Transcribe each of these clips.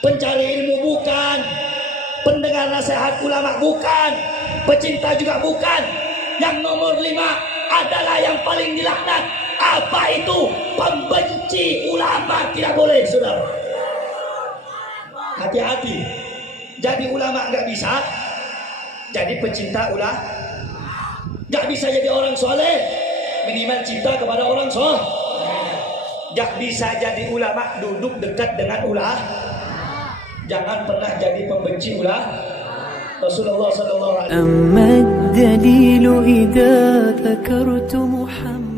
pencari ilmu bukan, pendengar nasihat ulama bukan, pecinta juga bukan. Yang nomor 5 adalah yang paling dilaknat. Apa itu? Pembenci ulama. Tidak boleh, saudara. Hati-hati. Jadi ulama nggak bisa jadi pecinta ulama, nggak bisa jadi orang soleh, minimal cinta kepada orang soleh. Nggak bisa jadi ulama duduk dekat dengan ulama. Jangan pernah jadi pembenci ulama. Rasulullah sallallahu alaihi wasallam. Amma ad-dalilu idza dzakartu Muhammad.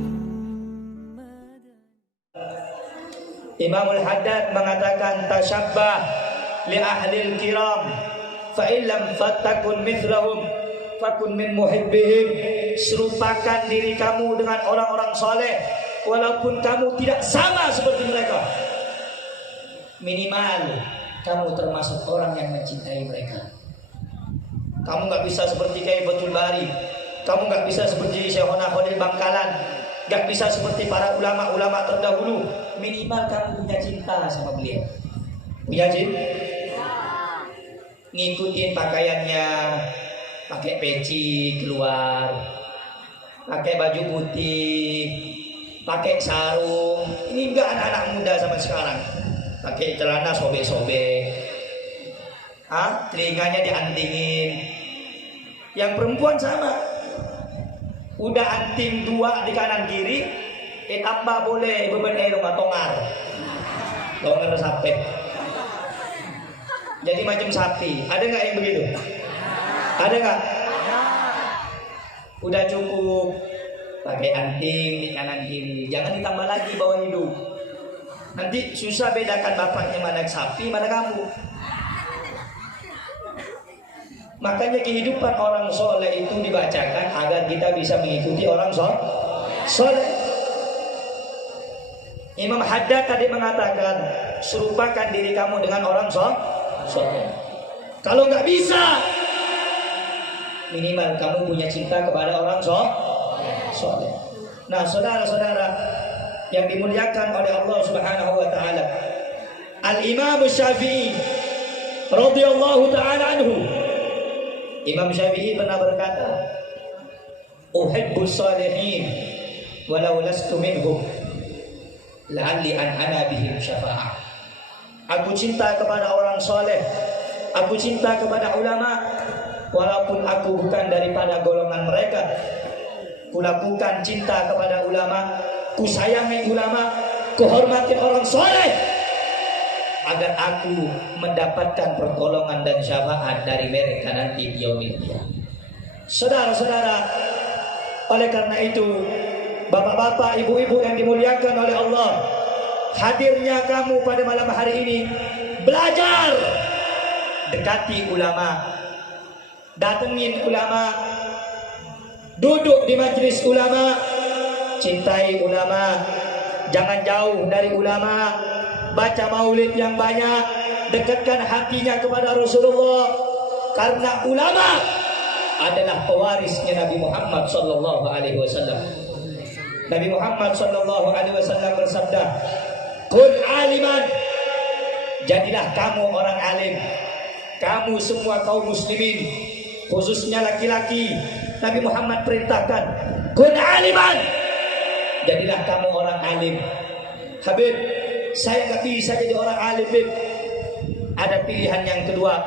Imam Al-Haddad mengatakan tasyabbah li ahlil kiram fa illam fattakun mithlahum fakun min muhibbihim. Serupakan diri kamu dengan orang-orang saleh walaupun kamu tidak sama seperti mereka. Minimal kamu termasuk orang yang mencintai mereka. Kamu nggak bisa seperti Kiai Fathul Bari, kamu nggak bisa seperti Syekhona Khalil Bangkalan, nggak bisa seperti para ulama-ulama terdahulu. Minimal kamu punya cinta sama beliau. Punya cinta? Ngikutin pakaiannya, pakai peci keluar, pakai baju putih, pakai sarung. Ini enggak anak-anak muda zaman sekarang. Pakai celana sobek-sobek, telinganya diantingin. Yang perempuan sama, udah anting 2 di kanan kiri, tambah boleh beban rumah tongar sapi. Jadi macam sapi. Ada nggak yang begitu? Ada nggak? Udah cukup pakai anting di kanan kiri, jangan ditambah lagi bawah hidung. Nanti susah bedakan bapaknya mana sapi, mana kamu. Makanya kehidupan orang soleh itu dibacakan agar kita bisa mengikuti orang soleh. Imam Haddad tadi mengatakan, serupakan diri kamu dengan orang soleh. Kalau nggak bisa, minimal kamu punya cinta kepada orang soleh. Nah, saudara-saudara yang dimuliakan oleh Allah Subhanahu wa taala, Al-Imam Syafi'i radhiyallahu taala anhu, Imam Syafi'i pernah berkata, "Uhibbus salihin walau lastu minhum la'alli an ana bihim syafa'ah." Aku cinta kepada orang soleh, aku cinta kepada ulama, walaupun aku bukan daripada golongan mereka. Kulakukan cinta kepada ulama, ku sayangi ulama, ku hormati orang soleh, agar aku mendapatkan pertolongan dan syafaat dari mereka nanti di yaumil qiyamah. Saudara-saudara, oleh karena itu, bapak-bapak, ibu-ibu yang dimuliakan oleh Allah, hadirnya kamu pada malam hari ini, belajar, dekati ulama, datengin ulama, duduk di majelis ulama, cintai ulama, jangan jauh dari ulama, baca maulid yang banyak, dekatkan hatinya kepada Rasulullah, karena ulama adalah pewarisnya Nabi Muhammad sallallahu alaihi wasallam. Nabi Muhammad sallallahu alaihi wasallam bersabda, "Kun aliman." Jadilah kamu orang alim. Kamu semua kaum muslimin, khususnya laki-laki, Nabi Muhammad perintahkan, "Kun aliman." Jadilah kamu orang alim. Habib, saya nggak bisa jadi orang alim, Habib. Ada pilihan yang kedua,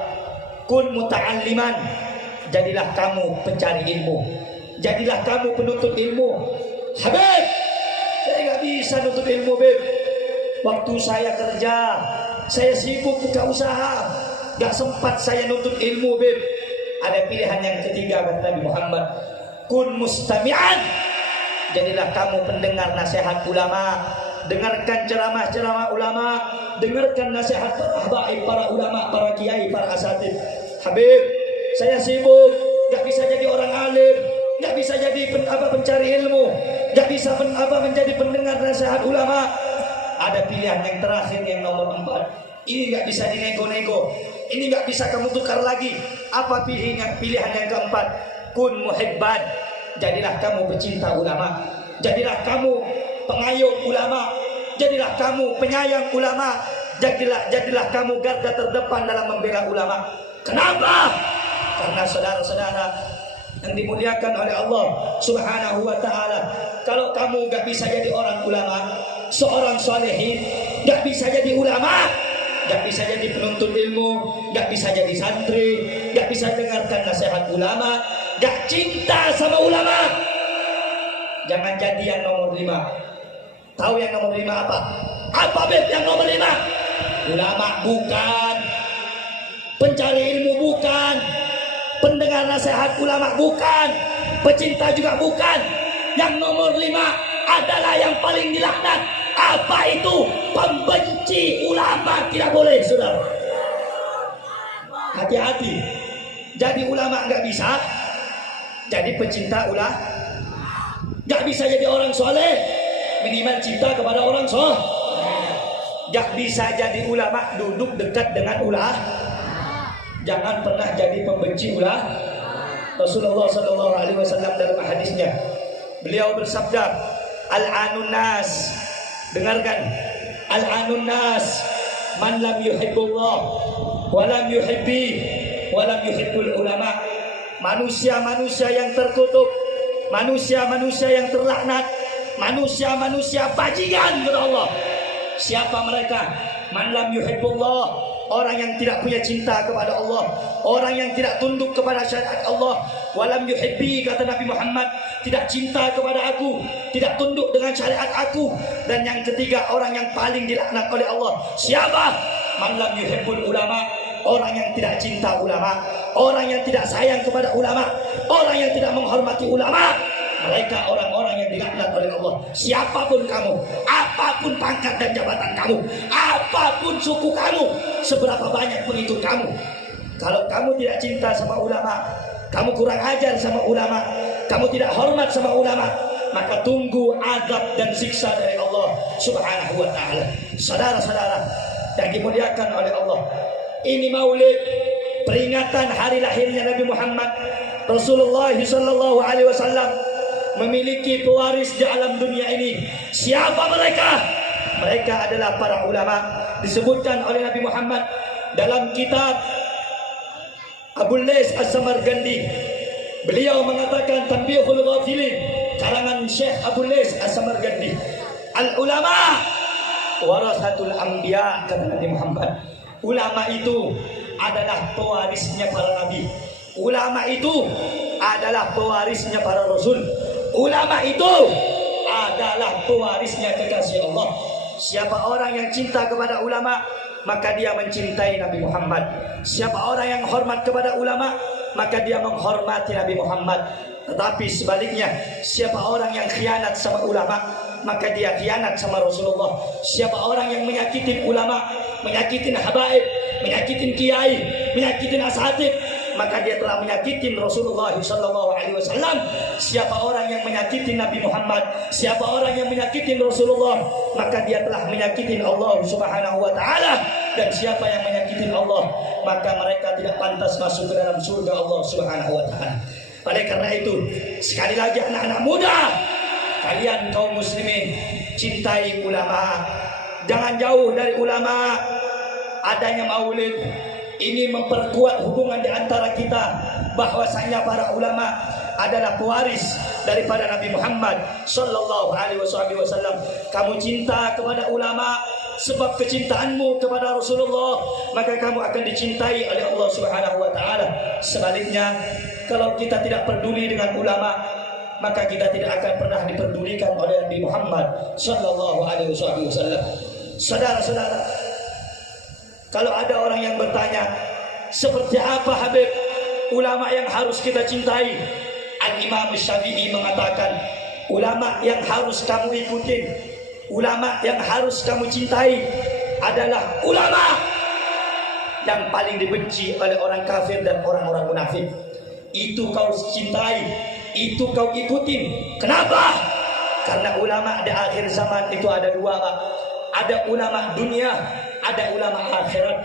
kun muta'alliman. Jadilah kamu pencari ilmu, jadilah kamu penuntut ilmu. Habib, saya nggak bisa nuntut ilmu, Habib. Waktu saya kerja, saya sibuk buka usaha, nggak sempat saya nuntut ilmu, Habib. Ada pilihan yang ketiga, kata Nabi Muhammad, kun mustami'an. Jadilah kamu pendengar nasihat ulama, dengarkan ceramah-ceramah ulama, dengarkan nasihat para habaib, para ulama, para kiai, para asatid. Habib, saya sibuk, nggak bisa jadi orang alim, nggak bisa jadi pencari ilmu, nggak bisa menjadi pendengar nasihat ulama. Ada pilihan yang terakhir, yang nomor 4. Ini nggak bisa dinego-nego, ini nggak bisa kamu tukar lagi. Apa pilihan yang keempat? Kun muhibban. Jadilah kamu pecinta ulama, jadilah kamu pengayom ulama, jadilah kamu penyayang ulama, Jadilah kamu garda terdepan dalam membela ulama. Kenapa? Karena saudara-saudara yang dimuliakan oleh Allah Subhanahu wa ta'ala, kalau kamu gak bisa jadi orang ulama, seorang salihin, gak bisa jadi ulama, gak bisa jadi penuntut ilmu, gak bisa jadi santri, gak bisa dengarkan nasihat ulama, gak cinta sama ulama, jangan jadi yang nomor 5. Tahu yang nomor 5 apa? Apa beb yang nomor 5? Ulama bukan, pencari ilmu bukan, pendengar nasihat ulama bukan, pecinta juga bukan. Yang nomor 5 adalah yang paling dilaknat. Apa itu? Pembenci ulama. Tidak boleh, saudara. Hati-hati. Jadi ulama nggak bisa, jadi pecinta ulama. Nggak bisa jadi orang soleh, minimal cinta kepada orang soleh. Nggak bisa jadi ulama, duduk dekat dengan ulama. Jangan pernah jadi pembenci ulama. Rasulullah SAW dalam hadisnya, beliau bersabda, al-anun nas, dengarkan, al-anun nas man lam yuhibbullah wa lam yuhibbi wa lam yuhibbul ulama. Manusia-manusia yang terkutuk, manusia-manusia yang terlaknat, manusia-manusia bajingan kepada Allah. Siapa mereka? Man lam yuhibbullah, orang yang tidak punya cinta kepada Allah, orang yang tidak tunduk kepada syariat Allah. Walam yuhibbi, kata Nabi Muhammad, tidak cinta kepada aku, tidak tunduk dengan syariat aku. Dan yang ketiga, orang yang paling dilaknat oleh Allah. Siapa? Man lam yuhibbul ulama, orang yang tidak cinta ulama, orang yang tidak sayang kepada ulama, orang yang tidak menghormati ulama. Mereka orang-orang yang dilaknat oleh Allah. Siapapun kamu, apapun pangkat dan jabatan kamu, apapun suku kamu, seberapa banyak pengikut kamu, kalau kamu tidak cinta sama ulama, kamu kurang ajar sama ulama, kamu tidak hormat sama ulama, maka tunggu azab dan siksa dari Allah Subhanahu wa ta'ala. Saudara-saudara yang dimuliakan oleh Allah, ini Maulid, peringatan hari lahirnya Nabi Muhammad Rasulullah SAW, memiliki pewaris di alam dunia ini. Siapa mereka? Mereka adalah para ulama. Disebutkan oleh Nabi Muhammad dalam kitab Abul Lais As-Samargandi. Beliau mengatakan, Tanbihul Ghafilin, karangan Syekh Abul Lais As-Samargandi, al-ulama warasatul anbiya, kata Nabi Muhammad. Ulama itu adalah pewarisnya para nabi. Ulama itu adalah pewarisnya para rasul. Ulama itu adalah pewarisnya kekasih Allah. Siapa orang yang cinta kepada ulama, maka dia mencintai Nabi Muhammad. Siapa orang yang hormat kepada ulama, maka dia menghormati Nabi Muhammad. Tetapi sebaliknya, siapa orang yang khianat sama ulama, maka dia khianat sama Rasulullah. Siapa orang yang menyakitin ulama, menyakitin habaib, menyakitin kiai, menyakitin asatid, maka dia telah menyakitin Rasulullah SAW. Siapa orang yang menyakitin Nabi Muhammad, siapa orang yang menyakitin Rasulullah, maka dia telah menyakitin Allah Subhanahu wa ta'ala. Dan siapa yang menyakitin Allah, maka mereka tidak pantas masuk ke dalam surga Allah Subhanahu wa ta'ala. Oleh karena itu, sekali lagi anak-anak muda, kalian kaum muslimin, cintai ulama. Jangan jauh dari ulama. Adanya maulid ini memperkuat hubungan di antara kita, bahwasanya para ulama adalah pewaris daripada Nabi Muhammad sallallahu alaihi wasallam. Kamu cinta kepada ulama, sebab kecintaanmu kepada Rasulullah, maka kamu akan dicintai oleh Allah Subhanahu wa taala. Sebaliknya, kalau kita tidak peduli dengan ulama, maka kita tidak akan pernah diperdulikan oleh Nabi Muhammad sallallahu alaihi wasallam. Saudara-saudara, kalau ada orang yang bertanya, seperti apa Habib ulama yang harus kita cintai? Al-Imam Syafi'i mengatakan, ulama yang harus kamu ikutin, ulama yang harus kamu cintai adalah ulama yang paling dibenci oleh orang kafir dan orang-orang munafik. Itu kau cintai, itu kau ikutin. Kenapa? Karena ulama di akhir zaman itu ada dua, Pak. Ada ulama dunia, ada ulama akhirat.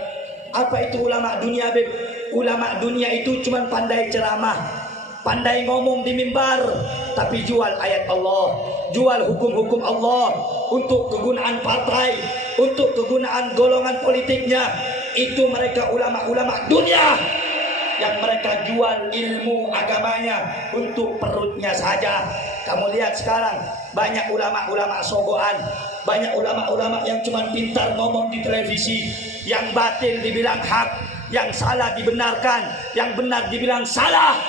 Apa itu ulama dunia, Beb? Ulama dunia itu cuma pandai ceramah, pandai ngomong di mimbar, tapi jual ayat Allah, jual hukum-hukum Allah untuk kegunaan partai, untuk kegunaan golongan politiknya. Itu mereka ulama-ulama dunia yang mereka jual ilmu agamanya untuk perutnya saja. Kamu lihat sekarang banyak ulama-ulama sogoan, banyak ulama-ulama yang cuma pintar ngomong di televisi, yang batil dibilang hak, yang salah dibenarkan, yang benar dibilang salah.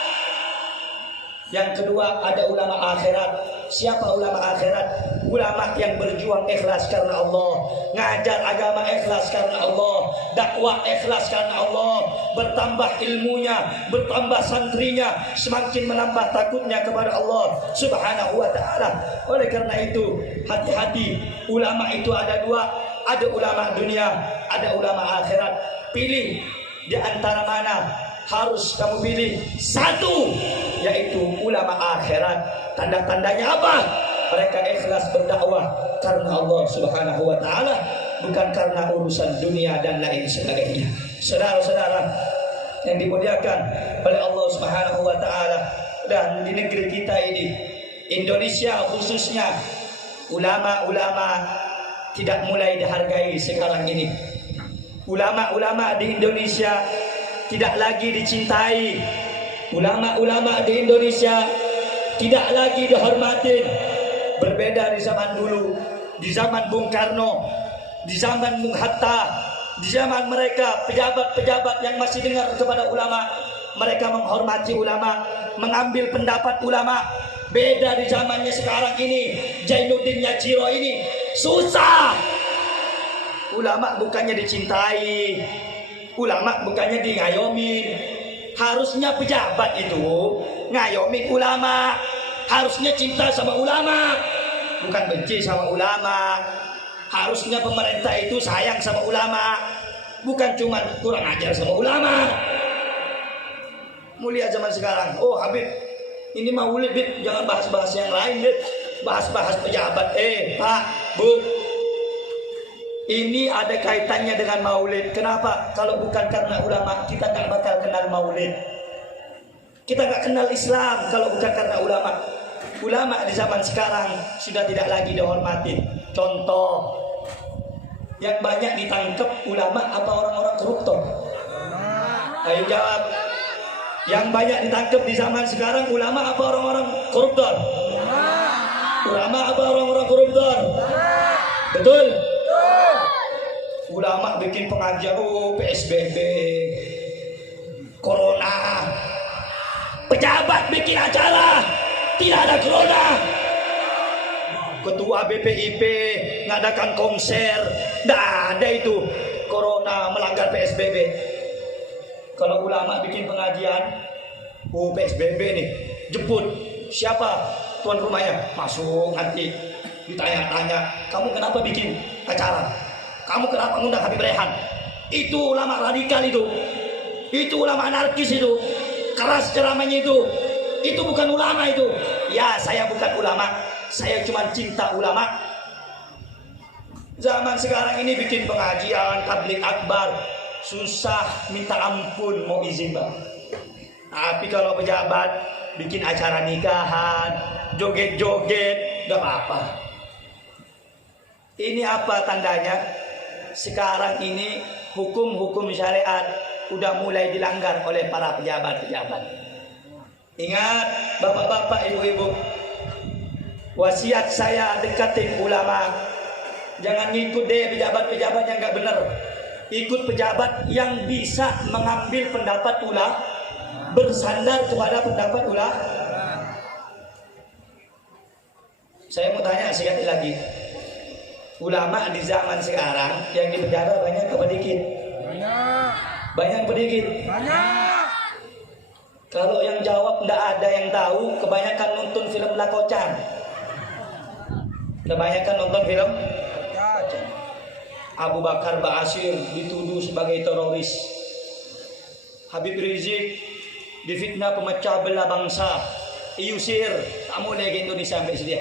Yang kedua, ada ulama akhirat. Siapa ulama akhirat? Ulama yang berjuang ikhlas karena Allah, ngajar agama ikhlas karena Allah, dakwah ikhlas karena Allah, bertambah ilmunya, bertambah santrinya, semakin menambah takutnya kepada Allah Subhanahu wa ta'ala. Oleh karena itu, hati-hati. Ulama itu ada dua, ada ulama dunia, ada ulama akhirat. Pilih di antara mana. Harus kamu pilih satu, yaitu ulama akhirat. Tanda-tandanya apa? Mereka ikhlas berdakwah karena Allah Subhanahu wa ta'ala, bukan karena urusan dunia dan lain sebagainya. Saudara-saudara yang dimuliakan oleh Allah Subhanahu wa ta'ala, dan di negeri kita ini, Indonesia khususnya, ulama-ulama tidak mulai dihargai sekarang ini. Ulama-ulama di Indonesia tidak lagi dicintai. Ulama-ulama di Indonesia tidak lagi dihormati. Berbeda di zaman dulu, di zaman Bung Karno, di zaman Bung Hatta, di zaman mereka pejabat-pejabat yang masih dengar kepada ulama, mereka menghormati ulama, mengambil pendapat ulama. Beda di zamannya sekarang ini, Jainuddin Yachiro ini susah. Ulama bukannya dicintai, ulama bukannya di ngayomin. Harusnya pejabat itu ngayomin ulama, harusnya cinta sama ulama, bukan benci sama ulama. Harusnya pemerintah itu sayang sama ulama, bukan cuma kurang ajar sama ulama. Mulia zaman sekarang, oh Habib ini maulid, Bib, jangan bahas-bahas yang lain, Bib, bahas-bahas pejabat. Pak, Bu, ini ada kaitannya dengan maulid. Kenapa? Kalau bukan karena ulama, kita tak bakal kenal maulid. Kita gak kenal Islam kalau bukan karena ulama. Ulama di zaman sekarang sudah tidak lagi dihormati. Contoh, yang banyak ditangkap ulama apa orang-orang koruptor? Ayo jawab. Yang banyak ditangkap di zaman sekarang ulama apa orang-orang koruptor? Ulama apa orang-orang koruptor? Betul? Ulama bikin pengajian, PSBB, Corona. Pejabat bikin acara, tidak ada Corona. Ketua BPIP ngadakan konser, tidak ada itu Corona, melanggar PSBB. Kalau ulama bikin pengajian, PSBB nih, jemput siapa tuan rumahnya, masuk nanti ditanya-tanya, kamu kenapa bikin acara? Kamu kenapa ngundang Habib Rehan? Itu ulama radikal itu ulama anarkis itu, keras ceramahnya itu bukan ulama itu. Ya, saya bukan ulama, saya cuma cinta ulama. Zaman sekarang ini bikin pengajian, tabligh akbar, susah minta ampun mau izin bang. Tapi kalau pejabat bikin acara nikahan, joget-joget, gak apa-apa. Ini apa tandanya? Sekarang ini hukum-hukum syariat udah mulai dilanggar oleh para pejabat-pejabat. Ingat bapak-bapak, ibu-ibu, wasiat saya dekatin ulama. Jangan ngikut deh pejabat-pejabat yang gak benar. Ikut pejabat yang bisa mengambil pendapat ulama, bersandar kepada pendapat ulama. Saya mau tanya sekali lagi, ulama di zaman sekarang yang di penjara banyak apa dikit? Banyak apa dikit? Banyak. Kalau yang jawab tidak ada yang tahu, kebanyakan nonton film lakocan. Kebanyakan nonton film Abu Bakar Ba'asyir dituduh sebagai teroris. Habib Rizik difitnah pemecah belah bangsa, diusir, kamu lagi Indonesia sampai sedia.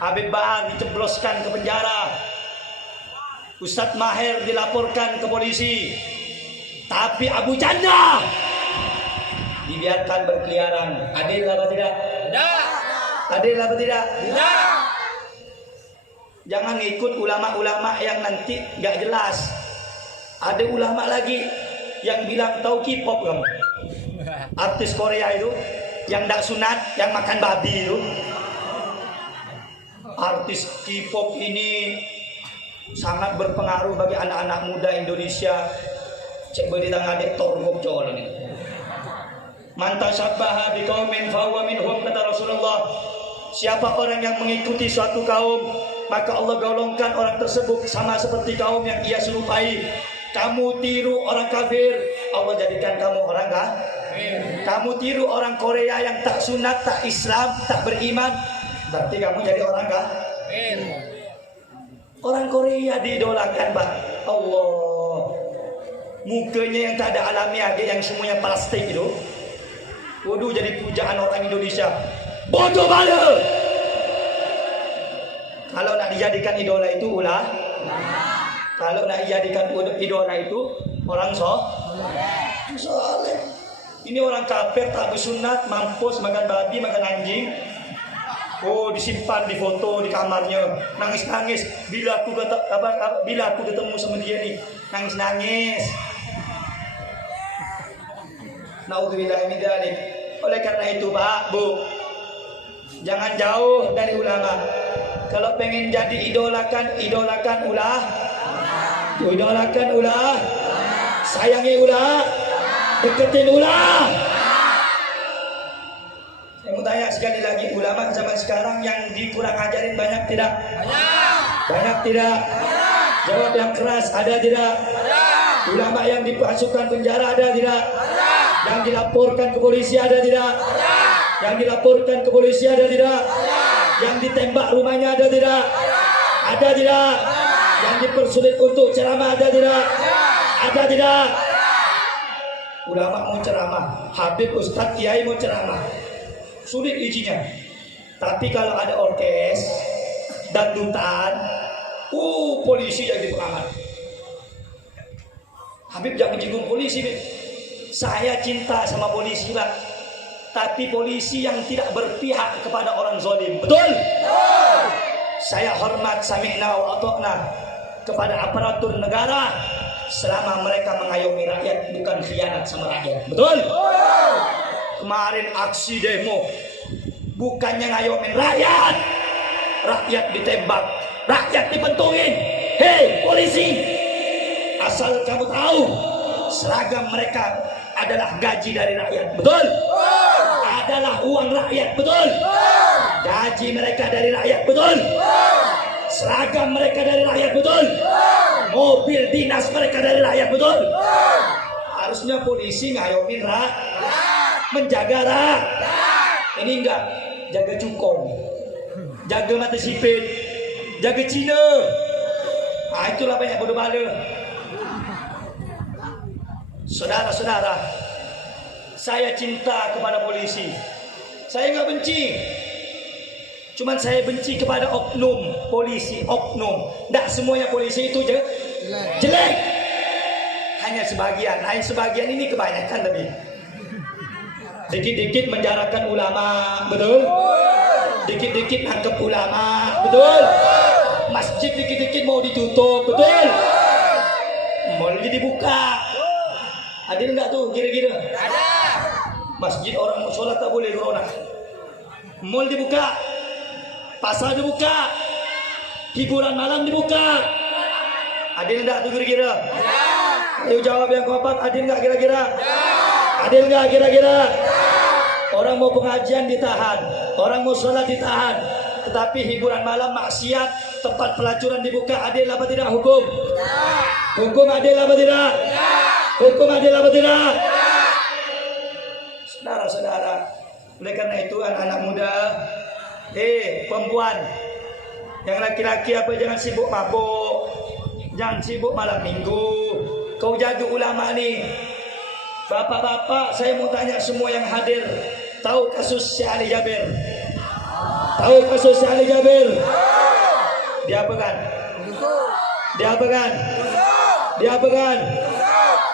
Habib Bahar dicebloskan ke penjara. Ustadz Maher dilaporkan ke polisi. Tapi Abu Janda dibiarkan berkeliaran. Adil apa tidak? Tidak. Adil apa tidak? Tidak. Jangan ikut ulama-ulama yang nanti nggak jelas. Ada ulama lagi yang bilang tahu K-pop kamu. Artis Korea itu yang nggak sunat, yang makan babi itu. Artis K-pop ini sangat berpengaruh bagi anak-anak muda Indonesia. Cek beri tangan dek torgok jol ini. Manta syabbaha biqaumin fahuwa minhum, kata Rasulullah. Siapa orang yang mengikuti suatu kaum, maka Allah golongkan orang tersebut sama seperti kaum yang ia serupai. Kamu tiru orang kafir, Allah jadikan kamu orang kafir. Kamu tiru orang Korea yang tak sunat, tak Islam, tak beriman, berarti kamu jadi orang kafir. Orang Korea diidolakan, Pak. Allah. Mukanya yang tak ada alamiah, yang semuanya plastik itu. Waduh, jadi pujaan orang Indonesia. Bodoh bala. Kalau nak dijadikan idola itu ulah. Kalau nak dijadikan idola itu orang soleh. Ini orang kafir tak bersunat, mampus, makan babi, makan anjing. Oh, disimpan di foto di kamarnya, nangis-nangis. Bila aku ketemu sama dia nih, nangis-nangis. Naudzubillah min dzalik. Oleh karena itu, Pak, Bu, jangan jauh dari ulama. Kalau pengen jadi idolakan ulah. Idolakan ulah. Sayangi ulah. Deketin ulah. Saya mau tanya sekali lagi, ulama zaman sekarang yang dikurang ajarin banyak tidak? Banyak tidak? Jawab yang keras, ada tidak? Ulama yang dipasukkan penjara ada tidak? Yang dilaporkan ke polisi ada tidak? Yang dilaporkan ke polisi ada tidak? Yang ditembak rumahnya ada tidak? Ada tidak? Yang dipersulit untuk ceramah ada tidak? Ada tidak? Ulama mau ceramah, Habib, Ustadz, Kiai mau ceramah, sulit izinnya. Tapi kalau ada orkes, dangdutan, polisi jadi pengaman. Habib jangan menyinggung polisi, Bib. Saya cinta sama polisi, Pak. Tapi polisi yang tidak berpihak kepada orang zalim. Betul? Saya hormat sami'na wa ata'na kepada aparatur negara selama mereka mengayomi rakyat, bukan khianat sama rakyat. Betul? Kemarin aksi demo bukannya ngayomin rakyat. Rakyat ditembak, rakyat dipentungin. Hei polisi, asal kamu tahu, seragam mereka adalah gaji dari rakyat. Betul? Adalah uang rakyat. Betul? Gaji mereka dari rakyat. Betul? Seragam mereka dari rakyat. Betul? Mobil dinas mereka dari rakyat. Betul? Harusnya polisi ngayomin rakyat, menjaga rakyat. Ini enggak, jaga cukong, jaga mata sipit, jaga Cina. Itulah banyak bodoh bala. Saudara-saudara, saya cinta kepada polisi. Saya nggak benci. Cuman saya benci kepada oknum polisi, oknum. Tidak semuanya polisi itu jelek. Hanya sebagian. Hanya sebagian ini kebanyakan lebih. Dikit-dikit menjarakan ulama, betul? Dikit-dikit nangkep ulama, betul? Masjid dikit-dikit mau ditutup, betul? Mau dibuka. Adil enggak tuh kira-kira? Ada. Masjid orang mau sholat tak boleh corona. Mall dibuka, pasar dibuka, hiburan malam dibuka. Adil enggak tuh kira-kira? Ada. Ayo jawab yang kompak. Adil enggak kira-kira? Adil enggak kira-kira? Orang mau pengajian ditahan, orang mau sholat ditahan, tetapi hiburan malam maksiat, tempat pelacuran dibuka. Adil apa tidak hukum? Hukum adil apa tidak? Hukum adil apa tidak? Saudara-saudara, oleh karena itu anak-anak muda, perempuan, yang laki-laki apa jangan sibuk mabuk, jangan sibuk malam minggu. Kau jaga ulama nih. Bapak-bapak, saya mau tanya semua yang hadir, tahu kasus Syekh Ali Jabir? Tahu kasus Syekh Ali Jabir? Diapakan? Diapakan? Diapakan?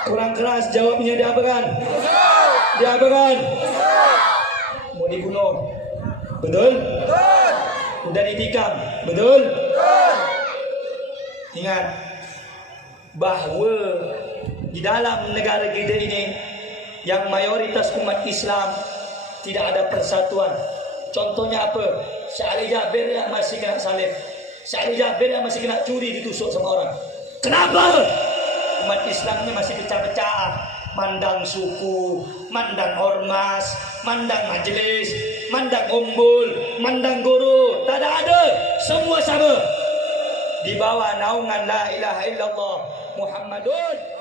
Kurang keras jawabnya, diapakan? Dia apa kan? Mau dibunuh. Betul? Udah ditikam. Betul? Ingat bahawa di dalam negara kita ini yang mayoritas umat Islam tidak ada persatuan. Contohnya apa? Syekh Ali Jabir yang masih kena salib, Syekh Ali Jabir yang masih kena curi, ditusuk sama orang. Kenapa? Umat Islamnya masih pecah-pecah, mandang suku, mandang ormas, mandang majelis, mandang umbul, mandang guru. Tak ada, semua sama di bawah naungan la ilaha illallah Muhammadun